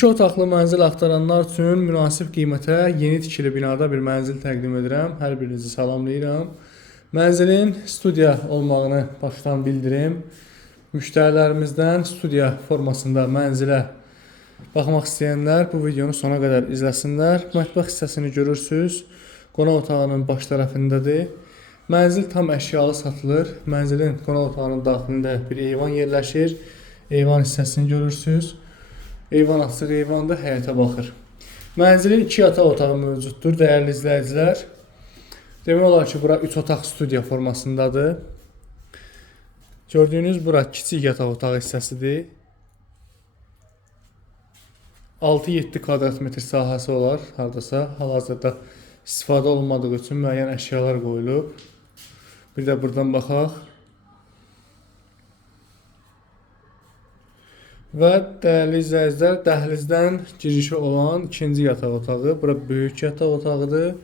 2 otaqlı mənzil axtaranlar üçün münasib qiymətə yeni tikili binada bir mənzil təqdim edirəm. Hər birinizi salamlayıram. Mənzilin studiya olmağını başdan bildirim. Müştərilərimizdən studiya formasında mənzilə baxmaq istəyənlər bu videonu sona qədər izləsinlər. Mətbəx hissəsini görürsünüz. Qonaq otağının baş tərəfindədir. Mənzil tam əşyalı satılır. Mənzilin qonaq otağının daxilində bir eyvan yerləşir. Eyvan hissəsini görürsünüz. Eyvan açıq eyvandır, həyətə baxır. Mənzilin 2 yataq otağı mövcuddur, dəyərli izləyicilər. Demək olar ki, bura 3 otaq studiya formasındadır. Gördüyünüz bura kiçik yataq otağı hissəsidir. 6-7 kvadrat metr sahəsi olar, haradasa. Hal-hazırda istifadə olunmadığı üçün müəyyən əşyalar qoyulub. Bir də buradan baxaq. Və dəyərli izləyicilər, dəhlizdən girişi olan ikinci yataq otağı. Bura böyük yataq otağıdır.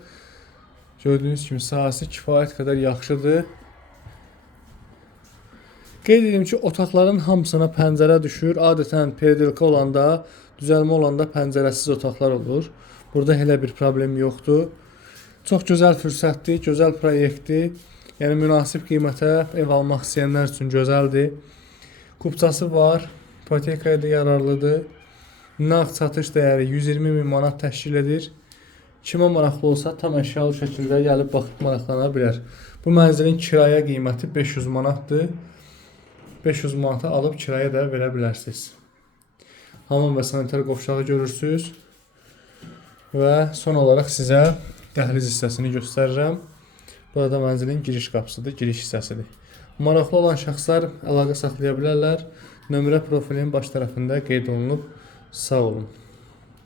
Gördüyünüz kimi sahəsi kifayət qədər yaxşıdır. Qeyd edim ki, otaqların hamısına pəncərə düşür. Adətən periodika olanda, düzəlmə olanda pəncərəsiz otaqlar olur. Burada elə bir problem yoxdur. Çox gözəl fürsətdir, gözəl proyektdir. Yəni münasib qiymətə ev almaq istəyənlər üçün gözəldir. Kupçası var. İpotekaya da yararlıdır. Nağd satış dəyəri 120 min manat təşkil edir. Kimə maraqlı olsa tam əşyalı şəkildə gəlib baxıb maraqlana bilər. Bu mənzilin kirayə qiyməti 500 manatdır. 500 manata alıb kirayə də verə bilərsiniz. Hamam və sanitar qovşağı görürsünüz. Və son olaraq sizə dəhliz hissəsini göstərirəm. Burada mənzilin giriş qapısıdır, giriş hissəsidir. Maraqlı olan şəxslər əlaqə saxlaya bilərlər. Nömrə profilin baş tərəfində qeyd olunub. Sağ olun.